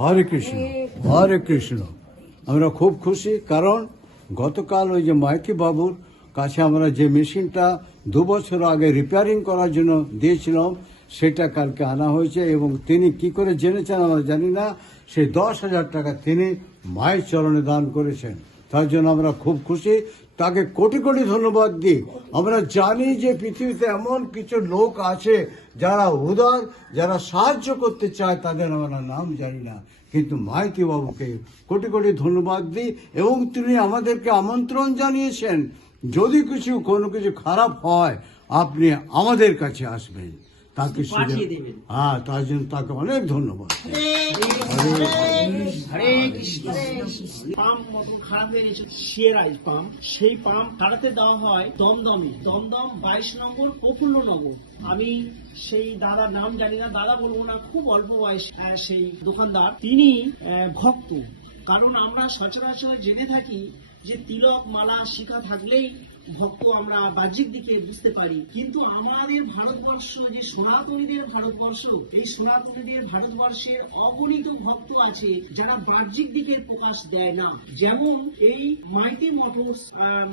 হরে কৃষ্ণ হরে কৃষ্ণ। আমরা খুব খুশি, কারণ গতকাল ওই যে মাইকি বাবুর কাছে আমরা যে মেশিনটা দু বছর আগে রিপেয়ারিং করার জন্য দিয়েছিলাম, সেটা কালকে আনা হয়েছে এবং তিনি কি করে জেনেছেন আমরা জানি না, সেই দশ হাজার টাকা তিনি মায়ের চরণে দান করেছেন। তার জন্য আমরা খুব খুশি। তাকে কোটি কোটি ধন্যবাদ দিই। আমরা জানি যে পৃথিবীতে এমন কিছু লোক আছে যারা উদার, যারা সাহায্য করতে চায়, তাদের আমরা নাম জানি না। কিন্তু মাইতি বাবুকে কোটি কোটি ধন্যবাদ দিই এবং তিনি আমাদেরকে আমন্ত্রণ জানিয়েছেন, যদি কিছু কোনো কিছু খারাপ হয়, আপনি আমাদের কাছে আসবেন। তাকে। হ্যাঁ তার জন্য তাকে অনেক ধন্যবাদ। পাম্প খারাপ হয়ে গেছে পাম্প সেই পাম্প কাটাতে দেওয়া হয় দমদমে। দমদম বাইশ নম্বর প্রফুল্ল নগর। আমি সেই দাদার নাম জানি না দাদা বলব না খুব অল্প বয়স সেই দোকানদার। তিনি ভক্ত। কারণ আমরা সচরাচর জেনে থাকি যে তিলক মালা শিখা থাকলেই ভক্ত আমরা বাহ্যিক দিকে বুঝতে পারি। কিন্তু আমাদের ভারতবর্ষ, যে সনাতনীদের ভারতবর্ষ, এই সনাতনীদের ভারতবর্ষের অগণিত ভক্ত আছে যারা বাহ্যিক দিকের প্রকাশ দেয় না। যেমন এই mighty motors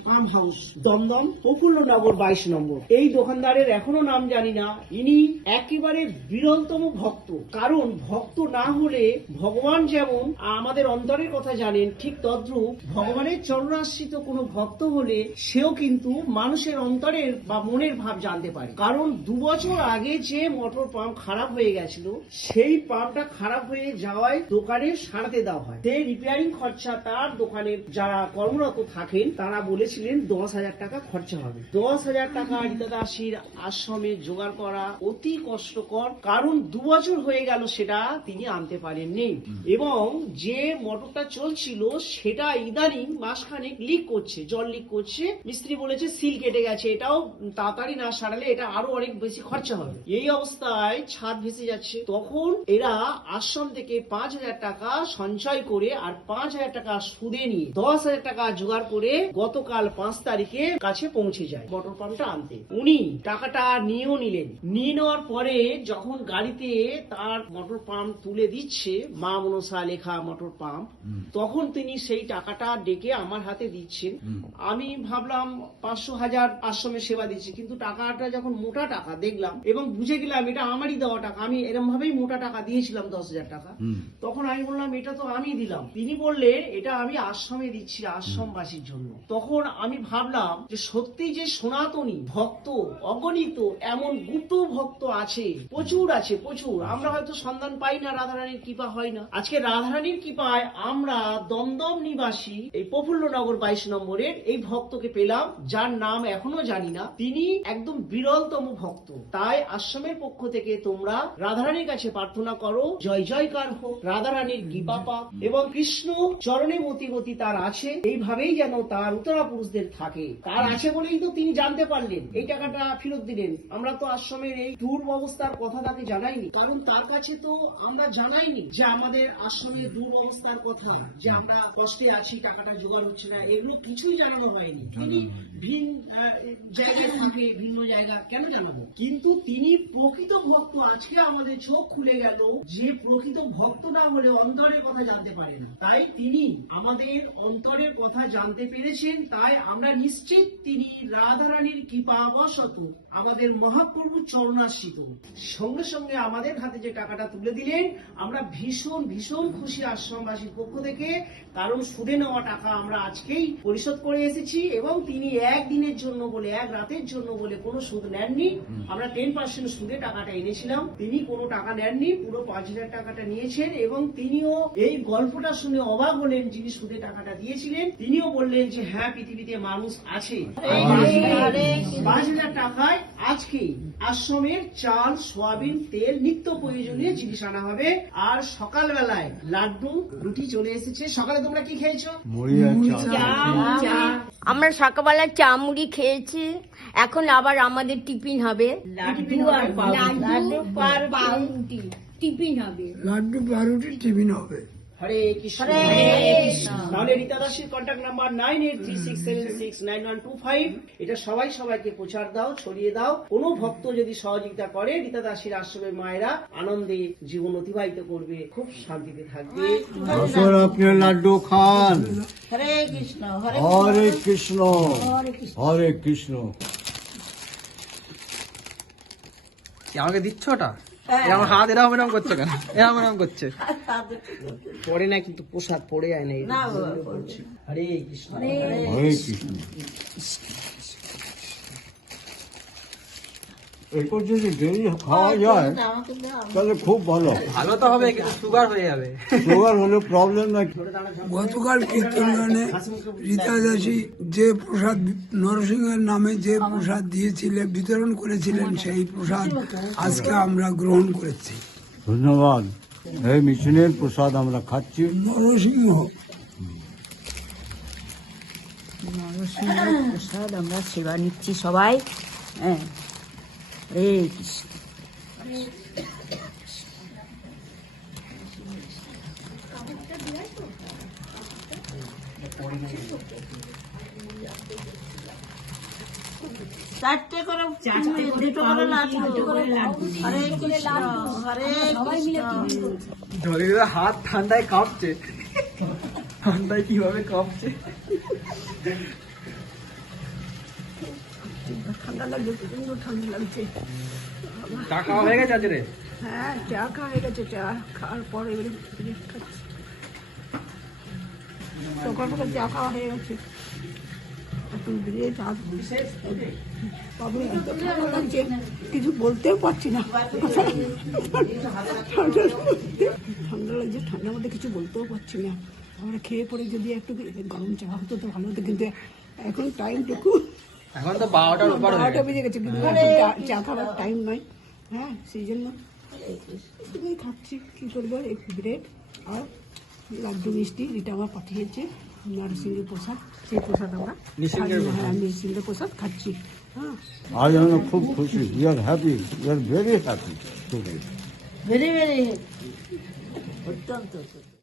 pump house Dumdum, Prafullanagar বাইশ নম্বর। এই দোকানদারের এখনও নাম জানি না। ইনি একেবারে বিরলতম ভক্ত। কারণ ভক্ত না হলে ভগবান যেমন আমাদের অন্তরের কথা জানেন, ঠিক তদ্রূপ ভগবানের চরণাশ্রিত কোনো ভক্ত হলে সেও কিন্তু মানুষের অন্তরের বা মনের ভাব জানতে পারে। কারণ দু বছর আগে যে মোটর পাম্প খারাপ হয়ে গেছিল, সেই পাম্পটা খারাপ হয়ে যাওয়ায় দোকানে সারাতে দেওয়া হয়। সেই রিপেয়ারিং খরচা তার দোকানের যারা কর্মরত থাকেন, তারা বলেছিলেন দশ হাজার টাকা খরচা হবে। দশ হাজার টাকা রীতা দাসীর আশ্রমে জোগাড় করা অতি কষ্টকর, কারণ দু বছর হয়ে গেল সেটা তিনি আনতে পারেননি। এবং যে মোটরটা চলছিল, সেটা ইদানিং মাসখানেক লিক করছে, জল লিক করছে, মিস্ত্রি বলেছে সিল কেটে গেছে। এটাও তাড়াতাড়ি না সারালে এটা আরও অনেক বেশি খরচা হবে। এই অবস্থায় ছাদ ভেসে যাচ্ছে। তখন এরা আশ্রম থেকে পাঁচ হাজার টাকা সঞ্চয় করে আর পাঁচ হাজার টাকা সুদে নিয়ে দশ হাজার টাকা জোগাড় করে গতকাল পাঁচ তারিখে কাছে পৌঁছে যায় মোটর পাম্পটা আনতে। উনি টাকাটা নিয়েও নিলেন। নিয়ে নেওয়ার পরে যখন গাড়িতে তার মোটর পাম্প তুলে দিচ্ছে মা মনসা লেখা মোটর পাম্প তখন তিনি সেই টাকাটা ডেকে আমার হাতে দিচ্ছেন। আমি ভাবলাম পাঁচশো হাজার আশ্রমে সেবা দিচ্ছি। কিন্তু টাকাটা যখন মোটা টাকা দেখলাম এবং বুঝে গেলাম এটা আমারই দেওয়া টাকা আমি এরকম ভাবেই মোটা টাকা দিয়েছিলাম দশ হাজার টাকা। তখন আমি বললাম এটা তো আমি দিলাম। তিনি বললেন এটা আমি আশ্রমে দিচ্ছি আশ্রমবাসীর জন্য। তখন আমি ভাবলাম যে সত্যি যে সনাতনী ভক্ত অগণিত এমন গুপ্ত ভক্ত আছে প্রচুর আছে প্রচুর। আমরা হয়তো সন্ধান পাই না রাধারানীর কৃপা হয় না। আজকে রাধারানীর কৃপায় আমরা দমদম নিবাসী এই প্রফুল্লনগর বাইশ নম্বরের এই ভক্তকে পেলাম। যার নাম এখনও জানি না তিনি একদম বিরলতম ভক্ত। তাই আশ্রমের পক্ষ থেকে তোমরা রাধারানীর কাছে প্রার্থনা করো জয় জয়কার হোক রাধারানীর কৃপা পাক এবং কৃষ্ণ চরণে মতি গতি তার আছে এইভাবেই যেন তার উত্তরা পুরুষদের থাকে। তার আছে বলেই তো তিনি জানতে পারলেন। এই টাকাটা ফেরত দিলেন। আমরা তো আশ্রমের এই দূর অবস্থার কথা তাকে জানাইনি। কারণ তার কাছে তো আমরা জানাইনি যে আমাদের আশ্রমের দূর অবস্থার কথা যে আমরা কষ্টে আছি টাকাটা জোগাড় হচ্ছে না এগুলো কিছুই জানানো হয়নি। তিনি ভিন জায়গায় থাকে, ভিন্ন জায়গা, কেন জানাব? কিন্তু তিনি প্রকৃত ভক্ত, আজকে আমাদের চোখ খুলে গেল যে প্রকৃত ভক্ত না হলে অন্তরের কথা জানতে পারে না। তাই তিনি আমাদের অন্তরের কথা জানতে পেরেছেন, তাই আমরা নিশ্চিত তিনি রাধারানীর কৃপাবশত আমাদের মহাপ্রভু চরণাশ্রিত। সঙ্গে সঙ্গে আমাদের হাতে যে টাকাটা তুলে দিলেন, আমরা ভীষণ ভীষণ খুশি আশ্রমবাসীর পক্ষ থেকে। কারণ সুদে নেওয়া টাকা আমরা আজকেই পরিশোধ করে এসেছি এবং তিনি একদিনের জন্য বলে এক রাতের জন্য বলে কোনো সুদ নেননি। আমরা টেন পার্সেন্ট সুদে টাকাটা এনেছিলাম। তিনি কোনো টাকা নেননি পুরো পাঁচ হাজার টাকাটা নিয়েছেন এবং তিনিও এই গল্পটা শুনে অবাক হলেন যিনি সুদে টাকাটা দিয়েছিলেন। তিনিও বললেন যে হ্যাঁ পৃথিবীতে মানুষ আছে। পাঁচ হাজার টাকায় আজকে আশ্রমের চাল সোয়াবিন তেল নিত্য প্রয়োজনীয় জিনিস আনা হবে। আর সকালবেলায় লাড্ডু রুটি চলে এসেছে। সকালে তোমরা কি খেয়েছো? আমরা সকালবেলা চা মুড়ি খেয়েছি এখন আবার আমাদের টিফিন হবে। টিফিন হবে। লাড্ডু পাউরুটি টিফিন হবে। হরে কৃষ্ণ। তাহলে রীতা দাসের contact number nine eight three six seven six nine one two five এটা সবাই সবাইকে প্রচার দাও ছড়িয়ে দাও। কোনো ভক্ত যদি সহযোগিতা করে রীতা দাসের আশ্রমের মায়েরা আনন্দে জীবন অতিবাহিত করবে খুব শান্তিতে থাকবে। আপনি লাড্ডু খান। হরে কৃষ্ণ হরে হরে কৃষ্ণ। হরে কৃষ্ণ। আমাকে দিচ্ছ ওটা? এরকম হাত এরকম এরকম করছে কেন? এরকম এরকম করছে। পরে না কিন্তু প্রসাদ পড়ে যায় না। হরে কৃষ্ণ। হরে কৃষ্ণ। এরপর যদি ডেলি খাওয়া যায় তাহলে খুব ভালো। ভালো তো হবে কিন্তু সুগার হয়ে যাবে। সুগার হলে প্রবলেম নাই। গতকাল কীর্তনগানে রীতা দাসী যে প্রসাদ নরসিংহের নামে যে প্রসাদ দিয়েছিলেন বিতরণ করেছিলেন সেই প্রসাদ আজকে আমরা গ্রহণ করেছি। ধন্যবাদ। এই মিশনের প্রসাদ আমরা খাচ্ছি। নরসিংহ। নরসিংহের প্রসাদ আমরা সেবা নিচ্ছি সবাই হ্যাঁ। হরে কৃষ্ণ চারটে করে দুটো করে লাড্ডু। হরে কৃষ্ণ হরে কৃষ্ণ। হাত ঠান্ডায় কাঁপছে। ঠান্ডায় কীভাবে কাঁপছে? ঠান্ডা লাগছে প্রচণ্ড ঠান্ডা লাগছে। চা খাওয়া হয়ে গেছে হ্যাঁ চা খাওয়া হয়ে গেছে চা খাওয়ার পরে এবারে ব্রেড খাচ্ছি। সকাল সকাল চা খাওয়া হয়ে গেছে। কিছু বলতেও পারছি না। ঠান্ডা লাগছে ঠান্ডার মধ্যে কিছু বলতেও পারছি না। আমরা খেয়ে পরে যদি একটু গরম চা হতো তো ভালো হতো কিন্তু এখন টাইমটুকু এখন তো বারোটার উপর হয়ে বারোটা গেছে। বেজে গেছে কিন্তু চা- খাওয়ার টাইম নয় হ্যাঁ সেই জন্য খাচ্ছি কী করব একটু ব্রেড আর লাড্ডু মিষ্টি এটা আমার পাঠিয়েছে নরসিংহের প্রসাদ সেই প্রসাদ আমরা। হ্যাঁ নরসিংহের প্রসাদ খাচ্ছি। হ্যাঁ। আজ আমরা খুব খুশি we are happy we are very happy very very অত্যন্ত